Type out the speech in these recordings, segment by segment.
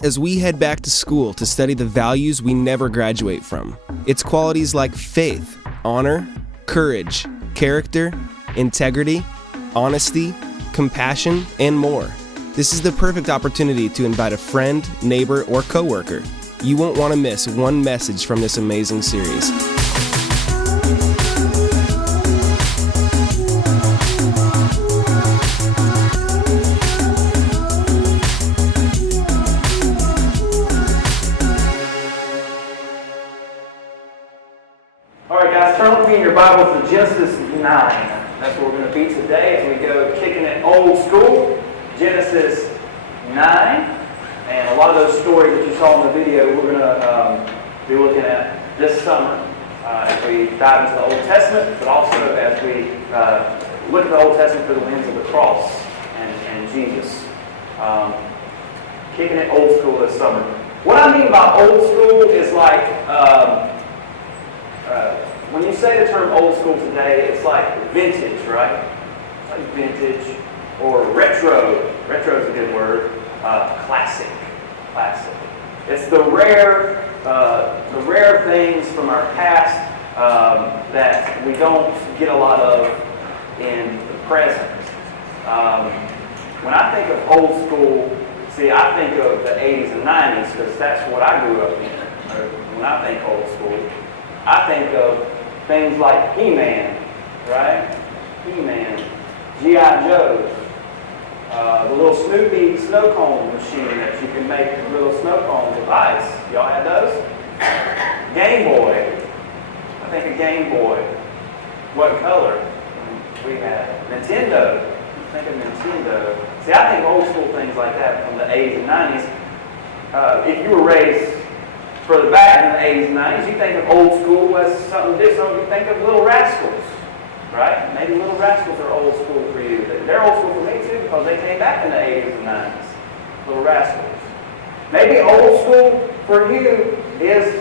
as we head back to school to study the values we never graduate from. It's qualities like faith, honor, courage, character, integrity, honesty, compassion, and more. This is the perfect opportunity to invite a friend, neighbor, or coworker. You won't want to miss one message from this amazing series. All right, guys, turn with me in your Bibles to Genesis 9. That's where we're going to be today as we go kicking it old school. Genesis 9. And a lot of those stories that you saw in the video, we're going to be looking at this summer as we dive into the Old Testament, but also as we look at the Old Testament through the lens of the cross and Jesus. Kicking it old school this summer. What I mean by old school is like... when you say the term old school today, it's like vintage, right? It's like vintage or retro. Retro is a good word. Classic. It's the rare things from our past that we don't get a lot of in the present. When I think of old school, see, I think of the 80s and 90s because that's what I grew up in. When I think old school, I think of things like He-Man, right? He-Man, G.I. Joe, the little Snoopy snow cone machine that you can make a little snow cone with ice. Y'all had those? Game Boy. I think of Game Boy. What color? We had Nintendo. Think of Nintendo. See, I think old school things like that from the 80s and 90s. If you were raised further back in the 80s and 90s, you think of old school as something different. You think of Little Rascals, right? Maybe Little Rascals are old school for you. They're old school for me too because they came back in the 80s and 90s. Little Rascals. Maybe old school for you is,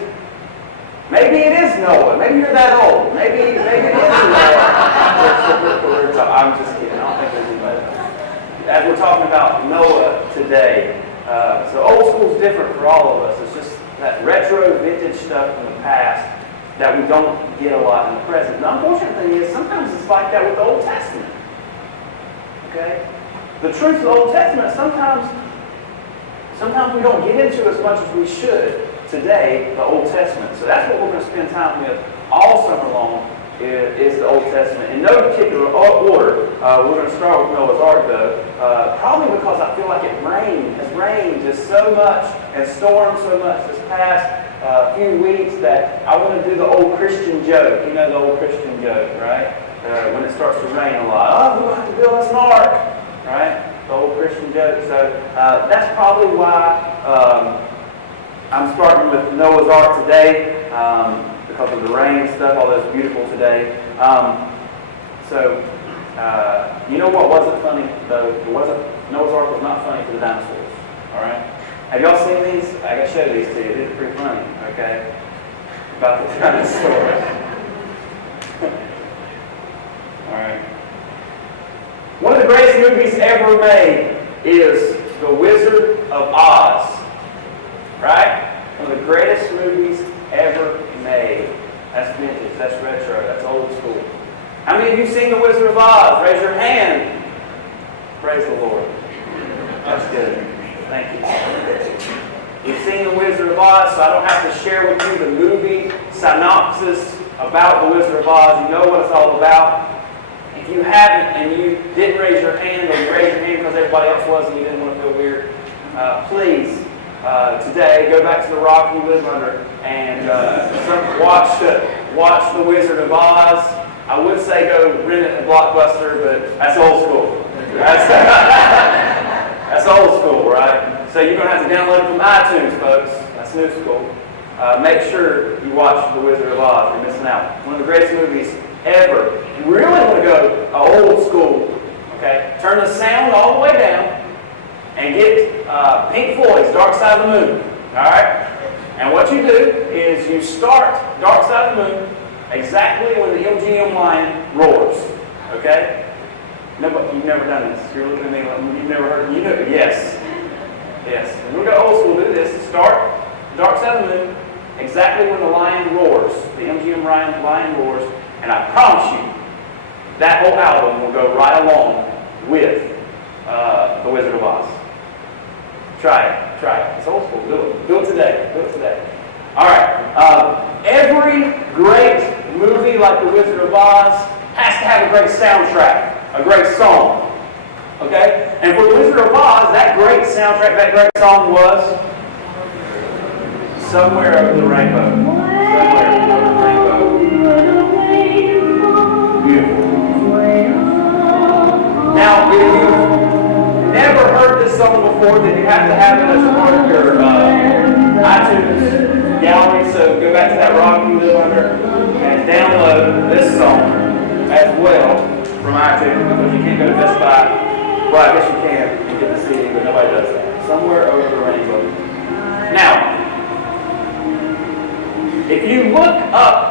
maybe it is Noah. Maybe you're that old. Maybe it is Noah. I'm just kidding. I don't think there's anybody else. As we're talking about Noah today, so old school is different for all of us. It's just that retro, vintage stuff from the past that we don't get a lot in the present. The unfortunate thing is sometimes it's like that with the Old Testament. Okay? The truth of the Old Testament, sometimes we don't get into as much as we should today, the Old Testament. So that's what we're going to spend time with all summer long is the Old Testament. In no particular order, we're going to start with Noah's Ark though, probably because I feel like it has rained just so much and stormed so much this past few weeks that I want to do the old Christian joke. You know the old Christian joke, right? When it starts to rain a lot. Oh, we're going to have to build us an ark, right? The old Christian joke. So that's probably why I'm starting with Noah's Ark today. Because of the rain and stuff, although it's beautiful today. You know what wasn't funny, though? Noah's Ark was not funny for the dinosaurs, all right? Have y'all seen these? I got to show these to you. These are pretty funny, okay? About the dinosaurs. All right. One of the greatest movies ever made is The Wizard of Oz, right? One of the greatest movies ever made. That's vintage, that's retro, that's old school. How many of you seen The Wizard of Oz? Raise your hand. Praise the Lord. That's good. Thank you. You've seen The Wizard of Oz, so I don't have to share with you the movie synopsis about The Wizard of Oz. You know what it's all about. If you haven't and you didn't raise your hand, or you raised your hand because everybody else was and you didn't want to feel weird, please, today, go back to the rock you live under and watch The Wizard of Oz. I would say go rent it at Blockbuster, but that's old school. That's old school, right? So you're going to have to download it from iTunes, folks. That's new school. Make sure you watch The Wizard of Oz. You're missing out. One of the greatest movies ever. If you really want to go old school, okay, turn the sound all the way down and get Pink Floyd's Dark Side of the Moon. All right? And what you do is you start Dark Side of the Moon exactly when the MGM line roars. Okay? No, but you've never done this. You're looking at me like you've never heard. You know, yes. Yes. When we go old school, do this. Start Dark Side of the Moon, exactly when the lion roars, the MGM lion roars, and I promise you, that whole album will go right along with The Wizard of Oz. Try it. It's old school. Do it today. All right. Every great movie like The Wizard of Oz has to have a great soundtrack, a great song. Okay? And for The Wizard of Oz, that great soundtrack, that great song was Somewhere Over the Rainbow. Somewhere Over the Rainbow. Beautiful. Now, if you've never heard this song before, then you have to have it as a part of your iTunes gallery. So go back to that rock you live under and download this song as well from iTunes, because you can't go to Best Buy. Well, I guess you can and get the CD, but nobody does that. Somewhere Over the Rainbow. Now, if you look up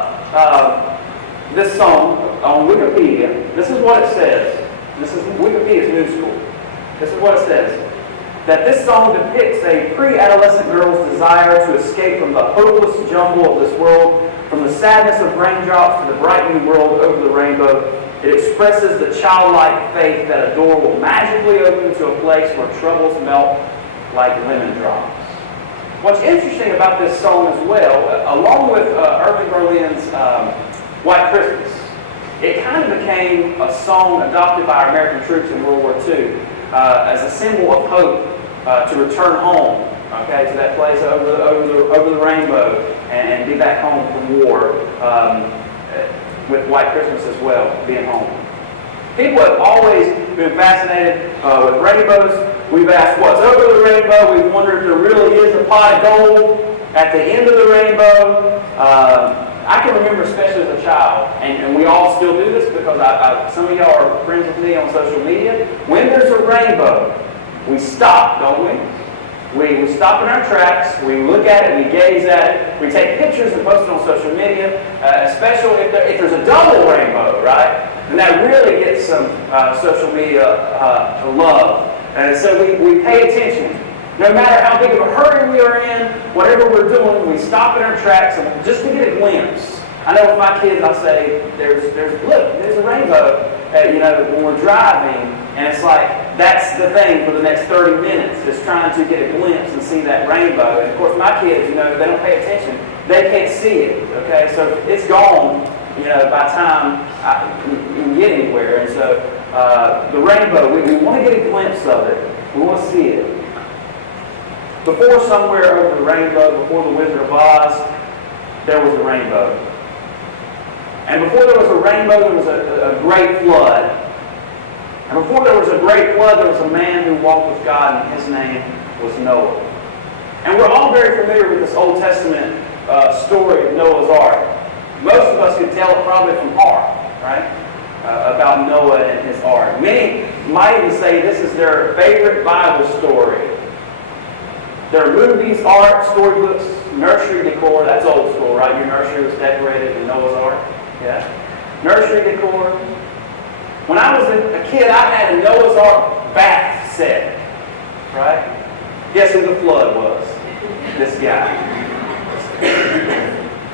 this song on Wikipedia, this is what it says. This is Wikipedia's News School. This is what it says. That this song depicts a pre-adolescent girl's desire to escape from the hopeless jumble of this world, from the sadness of raindrops to the bright new world over the rainbow. It expresses the childlike faith that a door will magically open to a place where troubles melt like lemon drops. What's interesting about this song as well, along with Irving Berlin's White Christmas, it kind of became a song adopted by our American troops in World War II as a symbol of hope to return home, okay, to that place over the rainbow and be back home from war, with White Christmas as well, being home. People have always been fascinated with rainbows. We've asked what's over the rainbow. We've wondered if there really is a pot of gold at the end of the rainbow. I can remember, especially as a child, and we all still do this because some of y'all are friends with me on social media. When there's a rainbow, we stop, don't we? We stop in our tracks, we look at it, we gaze at it, we take pictures and post it on social media, especially if there's a double rainbow, right? And that really gets some social media love. And so we pay attention. No matter how big of a hurry we are in, whatever we're doing, we stop in our tracks just to get a glimpse. I know with my kids, I say, there's a rainbow, when we're driving, and it's like, that's the thing for the next 30 minutes, is trying to get a glimpse and see that rainbow. And of course, my kids, they don't pay attention. They can't see it, okay? So it's gone, by the time you get anywhere. And so the rainbow, we want to get a glimpse of it. We want to see it. Before Somewhere Over the Rainbow, before The Wizard of Oz, there was a rainbow. And before there was a rainbow, there was a great flood. And before there was a great flood, there was a man who walked with God, and his name was Noah. And we're all very familiar with this Old Testament story of Noah's Ark. Most of us could tell it probably from Ark, right? About Noah and his ark. Many might even say this is their favorite Bible story. There are movies, art, storybooks, nursery decor. That's old school, right? Your nursery was decorated in Noah's Ark. Yeah. Nursery decor. When I was a kid, I had a Noah's Ark bath set. Right? Guess who the flood was? This guy.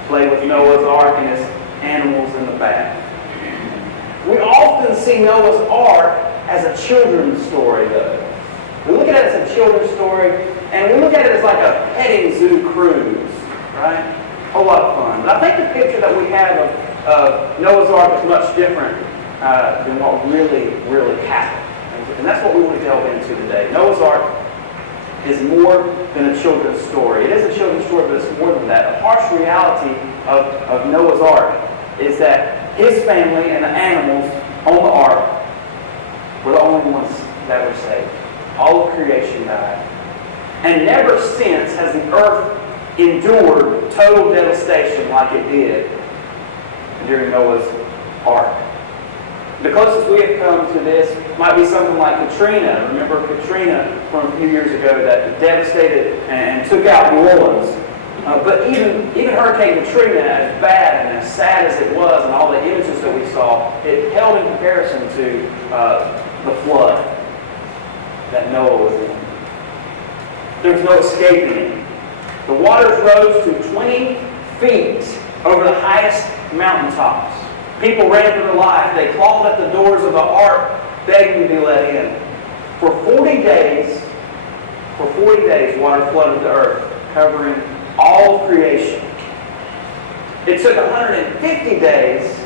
Played with Noah's Ark and his animals in the bath. We often see Noah's Ark as a children's story, though. We look at it as a children's story, and we look at it as like a petting zoo cruise, right? A whole lot of fun. But I think the picture that we have of Noah's Ark is much different than what really happened. And that's what we want to delve into today. Noah's Ark is more than a children's story. It is a children's story, but it's more than that. The harsh reality of Noah's Ark is that his family and the animals on the ark were the only ones that were saved. All of creation died. And never since has the earth endured total devastation like it did during Noah's Ark. The closest we have come to this might be something like Katrina. Remember Katrina from a few years ago that devastated and took out New Orleans. But even Hurricane Katrina, as bad and as sad as it was, and all the images that we saw, it held in comparison to the flood that Noah was in. There's no escaping it. The waters rose to 20 feet over the highest mountaintops. People ran for their life. They clawed at the doors of the ark, begging to be let in. For 40 days, water flooded the earth, covering all of creation. It took 150 days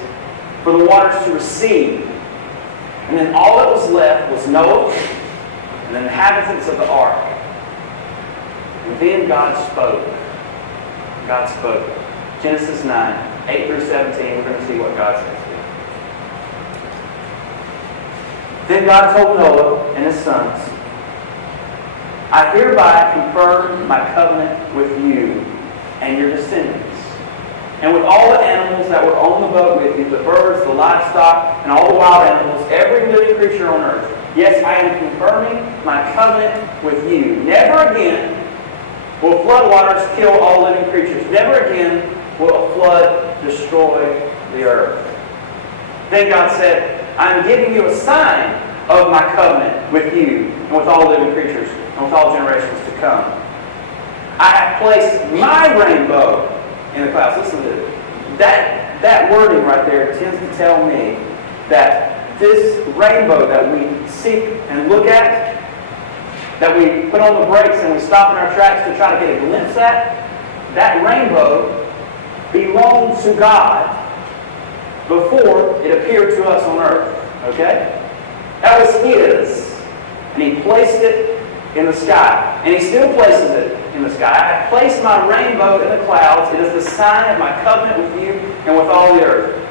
for the waters to recede. And then all that was left was Noah and the inhabitants of the ark. And then God spoke. God spoke. Genesis 9, 8 through 17, we're going to see what God says here. Then God told Noah and his sons, I hereby confirm my covenant with you and your descendants, and with all the animals that were on the boat with you, the birds, the livestock, and all the wild animals, every living creature on earth. Yes, I am confirming my covenant with you. Never again will floodwaters kill all living creatures. Never again will a flood destroy the earth. Then God said, I am giving you a sign of my covenant with you and with all living creatures and with all generations to come. I have placed my rainbow in the clouds. Listen to this. That wording right there tends to tell me that this rainbow that we seek and look at, that we put on the brakes and we stop in our tracks to try to get a glimpse at, that rainbow belonged to God before it appeared to us on earth. Okay? That was His. And He placed it in the sky. And He still places it in the sky. I have placed my rainbow in the clouds. It is the sign of my covenant with you and with all the earth.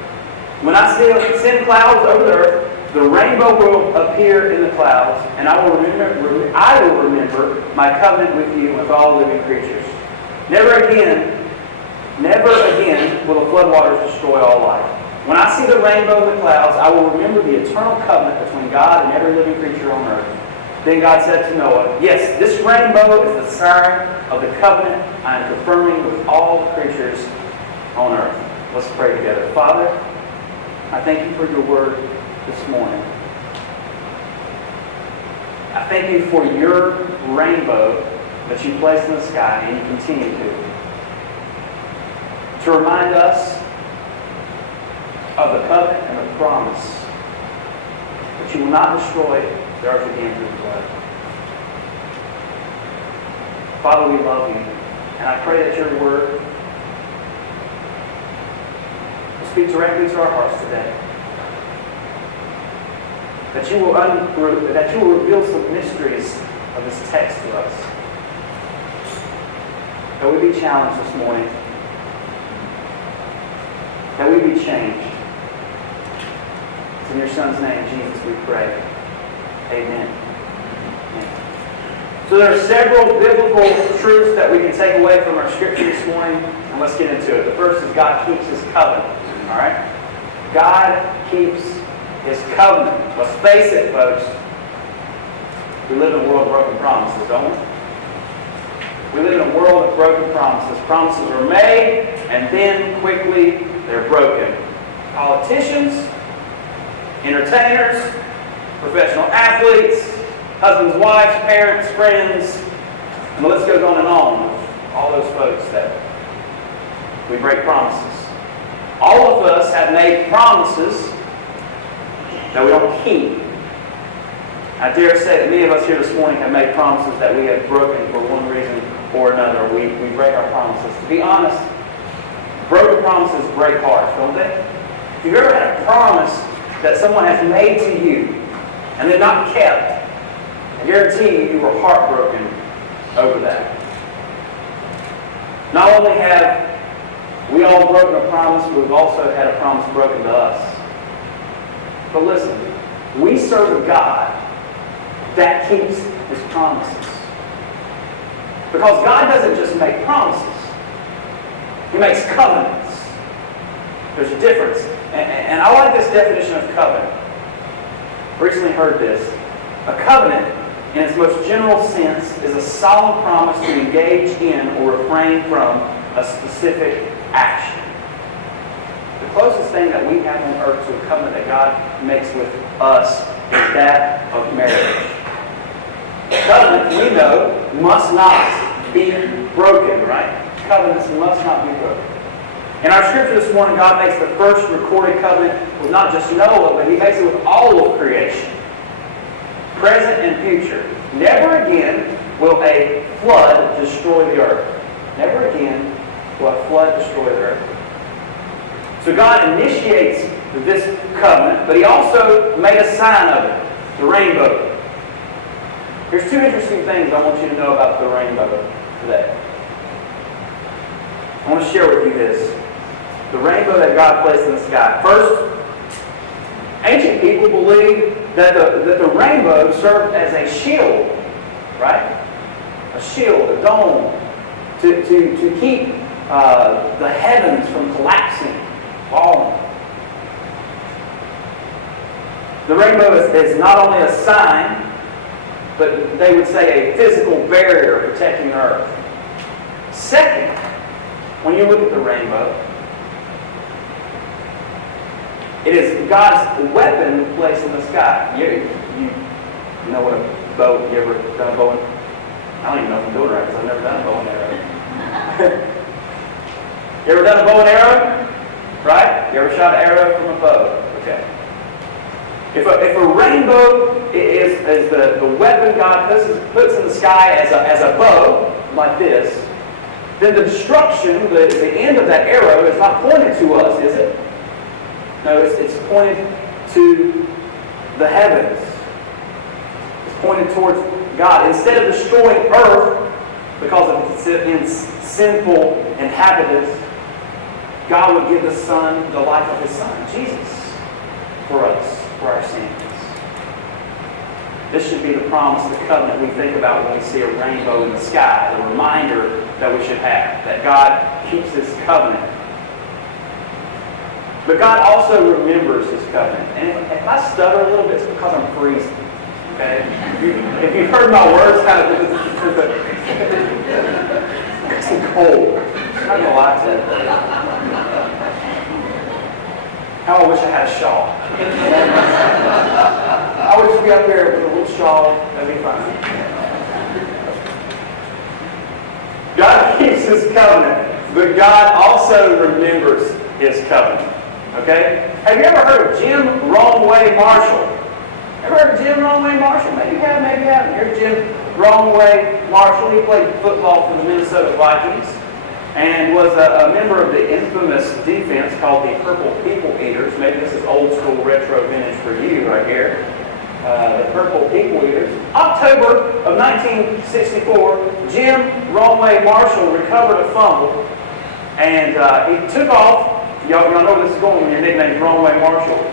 When I send clouds over the earth, the rainbow will appear in the clouds, and I will remember my covenant with you and with all living creatures. Never again will the floodwaters destroy all life. When I see the rainbow in the clouds, I will remember the eternal covenant between God and every living creature on earth. Then God said to Noah, yes, this rainbow is the sign of the covenant I am confirming with all the creatures on earth. Let's pray together. Father, I thank you for your word this morning. I thank you for your rainbow that you placed in the sky and you continue to remind us of the covenant and the promise that you will not destroy the earth again through the flood. Father, we love you, and I pray that your word will speak directly to our hearts today. That you will reveal some mysteries of this text to us. That we be challenged this morning. That we be changed. It's in your Son's name, Jesus, we pray. Amen. Amen. So there are several biblical truths that we can take away from our scripture this morning, and let's get into it. The first is God keeps His covenant. All right? God keeps His covenant. Let's face it, folks. We live in a world of broken promises, don't we? We live in a world of broken promises. Promises are made, and then quickly they're broken. Politicians, entertainers, professional athletes, husbands, wives, parents, friends, and the list goes on and on. All those folks that we break promises. All of us have made promises that we don't keep. I dare say that many of us here this morning have made promises that we have broken for one reason or another. We break our promises. To be honest, broken promises break hearts, don't they? If you've ever had a promise that someone has made to you and they're not kept, I guarantee you were heartbroken over that. Not only have we all broken a promise, but we've also had a promise broken to us. But listen, we serve a God that keeps His promises. Because God doesn't just make promises. He makes covenants. There's a difference. And I like this definition of covenant. Recently heard this. A covenant, in its most general sense, is a solemn promise to engage in or refrain from a specific action. The closest thing that we have on earth to a covenant that God makes with us is that of marriage. Covenants, we know, must not be broken, right? Covenants must not be broken. In our scripture this morning, God makes the first recorded covenant with not just Noah, but He makes it with all of creation, present and future. Never again will a flood destroy the earth. Never again will a flood destroy the earth. So God initiates this covenant, but He also made a sign of it, the rainbow. Here's two interesting things I want you to know about the rainbow today. I want to share with you this. The rainbow that God placed in the sky. First, ancient people believed that the rainbow served as a shield, right? A shield, a dome, to keep the heavens from collapsing, falling. The rainbow is not only a sign, but they would say a physical barrier protecting the earth. Second, when you look at the rainbow, it is God's weapon placed in the sky. You know what a bow, you ever done a bow and I don't even know if I'm doing it right because I've never done a bow and arrow. You ever done a bow and arrow? Right? You ever shot an arrow from a bow? Okay. If a rainbow is the weapon God puts in the sky as a bow, like this, then the destruction, the end of that arrow is not pointed to us, is it? No, it's pointed to the heavens. It's pointed towards God. Instead of destroying earth because of its sinful inhabitants, God would give the Son, the life of His Son, Jesus, for us, for our sins. This should be the promise, the covenant we think about when we see a rainbow in the sky, the reminder that we should have, that God keeps His covenant. But God also remembers His covenant. And if I stutter a little bit, it's because I'm freezing. Okay? If you've heard my words, it's cold. I'm not going to lie to you. How I wish I had a shawl. I would just be up there with a little shawl. That'd be fine. God keeps His covenant, but God also remembers His covenant. Okay? Have you ever heard of Jim Wrongway Marshall? Ever heard of Jim Wrongway Marshall? Maybe you have, maybe you haven't. Here's Jim Wrongway Marshall. He played football for the Minnesota Vikings and was a member of the infamous defense called the Purple People Eaters. Maybe this is old school retro vintage for you right here. The Purple People Eaters. October of 1964, Jim Wrongway Marshall recovered a fumble and he took off. Y'all know where this is going when your nickname is Wrongway Marshall.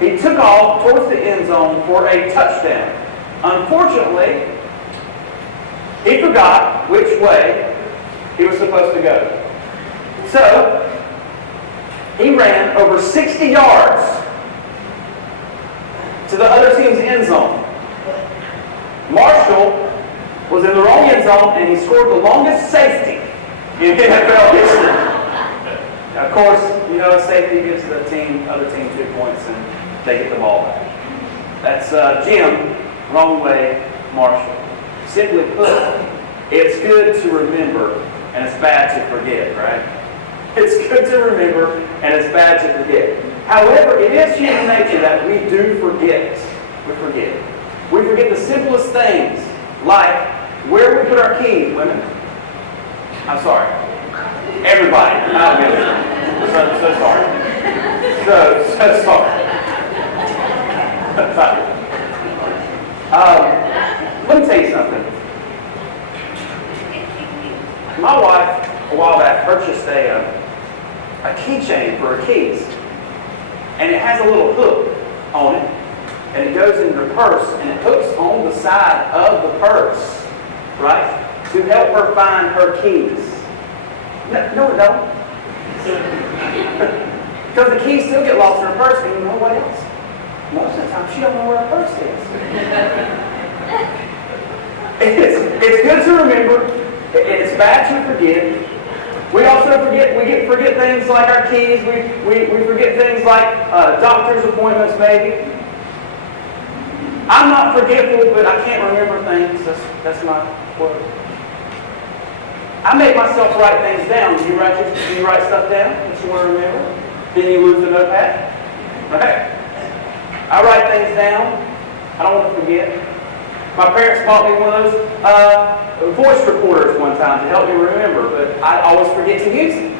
He took off towards the end zone for a touchdown. Unfortunately, he forgot which way he was supposed to go. So, he ran over 60 yards to the other team's end zone. Marshall was in the wrong end zone and he scored the longest safety in NFL history. Now, of course, you know, safety gives the other team 2 points and they get the ball back. That's Jim Wrongway Marshall. Simply put, it's good to remember and it's bad to forget, right? It's good to remember and it's bad to forget. However, it is human nature that we do forget. We forget. We forget the simplest things, like where we put our keys, women. I'm sorry. Everybody. So sorry. So sorry. Let me tell you something. My wife, a while back, purchased a keychain for her keys. And it has a little hook on it. And it goes in her purse. And it hooks on the side of the purse. Right? To help her find her keys. No, it don't. Because the keys still get lost in her purse. And you know what else? Most of the time, she don't know where her purse is. It's good to remember. It's bad to forget. We also forget things like our keys. We forget things like doctor's appointments, maybe. I'm not forgetful, but I can't remember things. That's my word. I make myself write things down. Do you write stuff down that you want to remember? Then you lose the notepad? Right? I write things down. I don't want to forget. My parents bought me one of those voice recorders one time to help me remember, but I always forget to use it.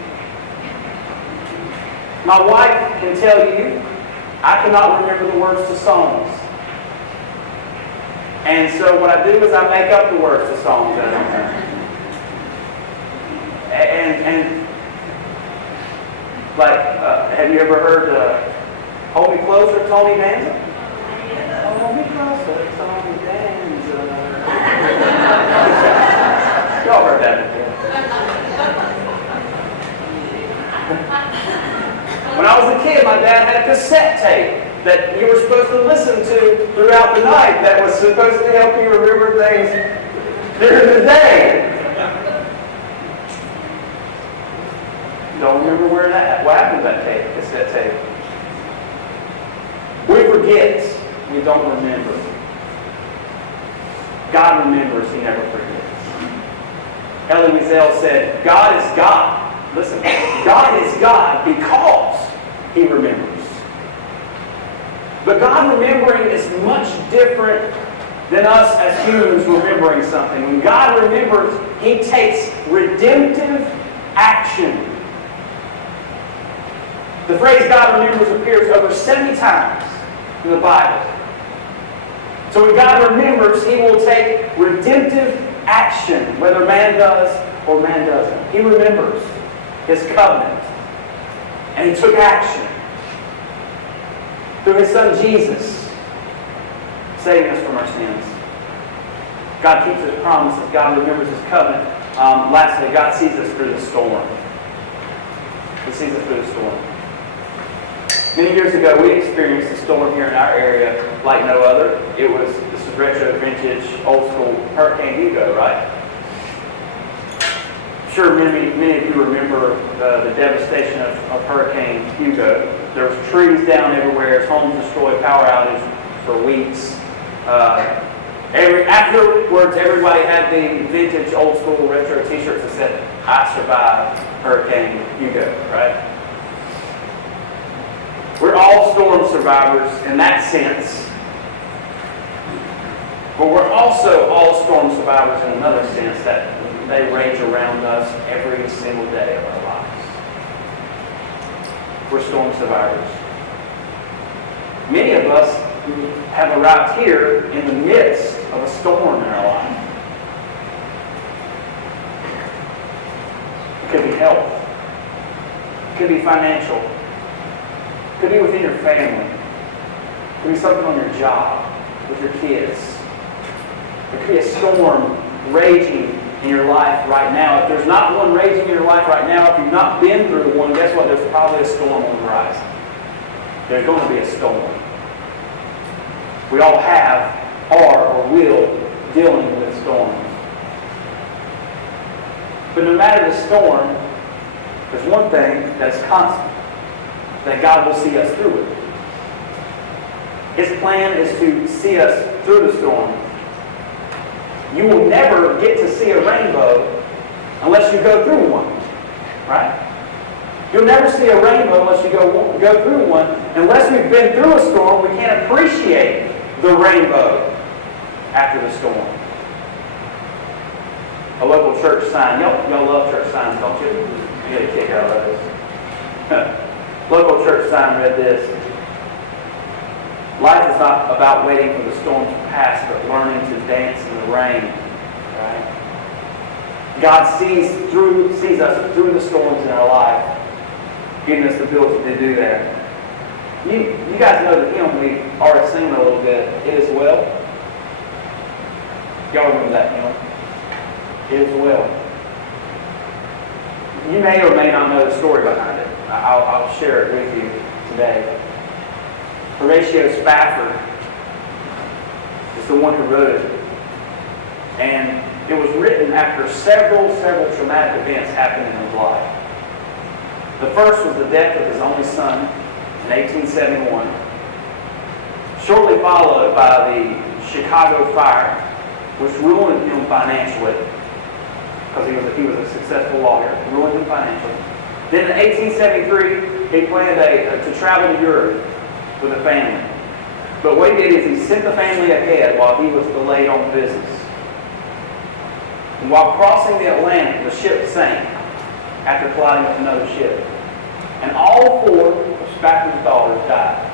My wife can tell you I cannot remember the words to songs. And so what I do is I make up the words to songs that I don't know. And like, have you ever heard Hold Me Closer, Tony Danza? Hold me closer, Tony Danza. Y'all heard that before. When I was a kid, my dad had a cassette tape that you were supposed to listen to throughout the night that was supposed to help you remember things during the day. Don't remember what happened to that tape, cassette tape. We forget. We don't remember. God remembers. He never forgets. Elie Wiesel said, God is God. Listen, God is God because He remembers. But God remembering is much different than us as humans remembering something. When God remembers, He takes redemptive action. The phrase God remembers appears over 70 times in the Bible. So when God remembers, He will take redemptive action, whether man does or man doesn't. He remembers His covenant. And He took action through His Son Jesus, saving us from our sins. God keeps His promises. God remembers His covenant. Lastly, God sees us through the storm. He sees us through the storm. Many years ago, we experienced a storm here in our area like no other. This is retro, vintage, old school Hurricane Hugo, right? I'm sure many of you remember the devastation of Hurricane Hugo. There was trees down everywhere, homes destroyed, power outage for weeks. Afterwards, everybody had the vintage, old school, retro t-shirts that said, I survived Hurricane Hugo, right? We're all storm survivors in that sense. But we're also all storm survivors in another sense, that they rage around us every single day of our lives. We're storm survivors. Many of us have arrived here in the midst of a storm in our life. It could be health. It could be financial. It could be within your family. It could be something on your job, with your kids. There could be a storm raging in your life right now. If there's not one raging in your life right now, if you've not been through one, guess what? There's probably a storm on the horizon. There's going to be a storm. We all have, are, or will dealing with storms. But no matter the storm, there's one thing that's constant, that God will see us through it. His plan is to see us through the storm. You will never get to see a rainbow unless you go through one, right? You'll never see a rainbow unless you go through one. Unless we've been through a storm, we can't appreciate the rainbow after the storm. A local church sign. Y'all love church signs, don't you? You get a kick out of those. Local church sign read this: life is not about waiting for the storm to pass, but learning to dance in the rain. Right? God sees us through the storms in our life, giving us the ability to do that. You guys know the hymn we already sing a little bit. It is well. Y'all remember that hymn? It is well. You may or may not know the story behind it. I'll share it with you today. Horatio Spafford is the one who wrote it. And it was written after several traumatic events happened in his life. The first was the death of his only son in 1871. shortly followed by the Chicago fire, which ruined him financially, because he was a successful lawyer, ruined him financially. Then in 1873, he planned to travel to Europe with a family. But what he did is he sent the family ahead while he was delayed on business. And while crossing the Atlantic, the ship sank after colliding with another ship. And all four of Spafford's daughters died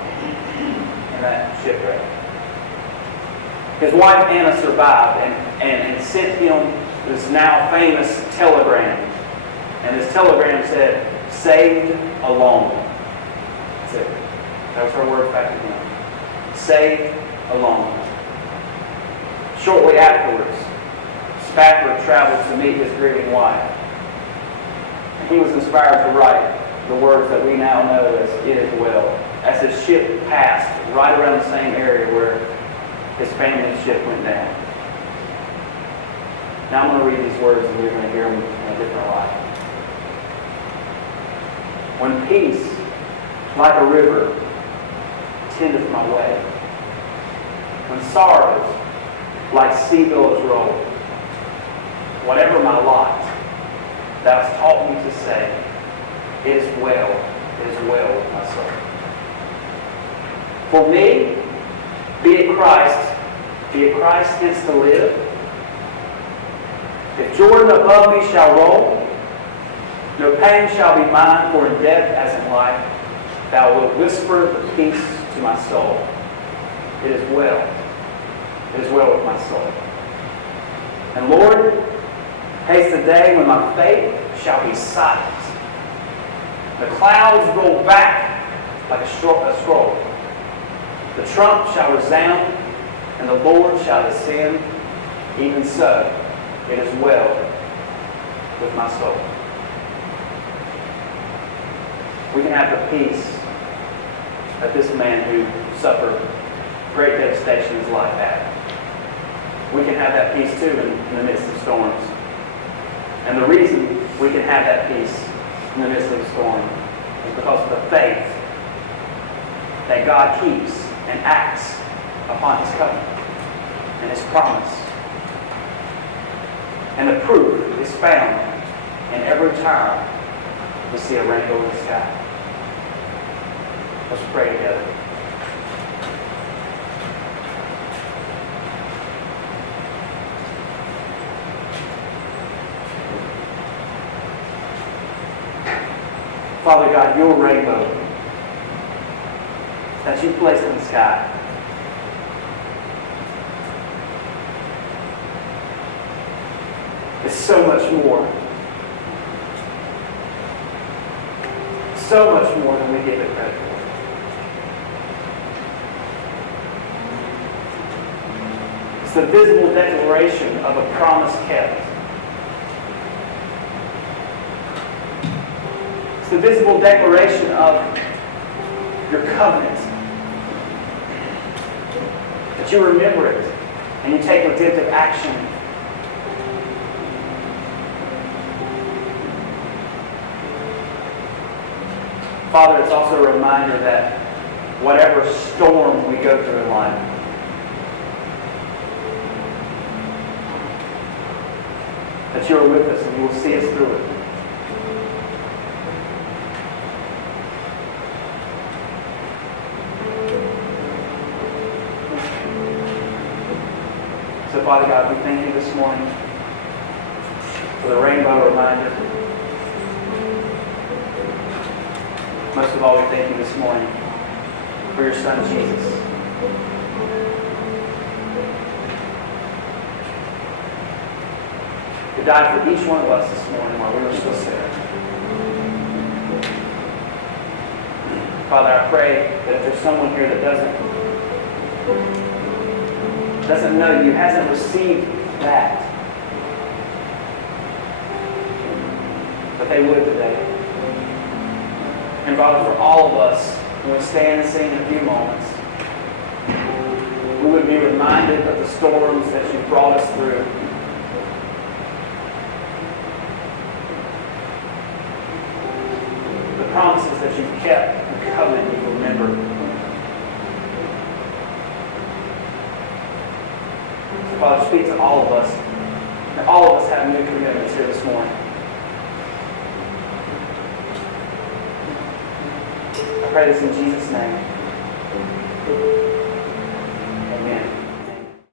in that shipwreck. His wife Anna survived and sent him this now famous telegram. And this telegram said, "Saved alone." That's it. That was her word back to him. Saved alone. Shortly afterwards, Spafford traveled to meet his grieving wife. And he was inspired to write the words that we now know as "It is well," as his ship passed right around the same area where his family's ship went down. Now I'm going to read these words and we're going to hear them in a different light. When peace, like a river, tendeth my way, when sorrows, like sea billows roll, whatever my lot, thou hast taught me to say, it is well with my soul. For me, be it Christ hence to live. If Jordan above me shall roll, no pain shall be mine, for in death as in life, thou wilt whisper the peace to my soul. It is well with my soul. And Lord, haste the day when my faith shall be silent. The clouds roll back like a scroll. The trump shall resound, and the Lord shall descend. Even so, it is well with my soul. We can have the peace that this man who suffered great devastation in his life had. We can have that peace too in the midst of storms. And the reason we can have that peace in the midst of the storm is because of the faith that God keeps and acts upon His covenant and His promise. And the proof is found in every time we see a rainbow in the sky. Let's pray together. Father God, your rainbow that you placed in the sky is so much more. So much more than we give it credit for. It's the visible declaration of a promise kept. It's the visible declaration of your covenant. That you remember it and you take redemptive action. Father, it's also a reminder that whatever storm we go through in life, that you are with us and you will see us through it. So, Father God, we thank you this morning for the rainbow reminder. Most of all, we thank you this morning for your Son, Jesus. Who died for each one of us this morning while we were still sinners. Father, I pray that if there's someone here that doesn't know you, hasn't received that they would today. And Father, for all of us, when we stand and sing in a few moments, we would be reminded of the storms that you brought us through. The promises that you've kept, the covenant you've remembered. Father, speak to all of us. And all of us have new commitments here this morning. I pray this in Jesus' name.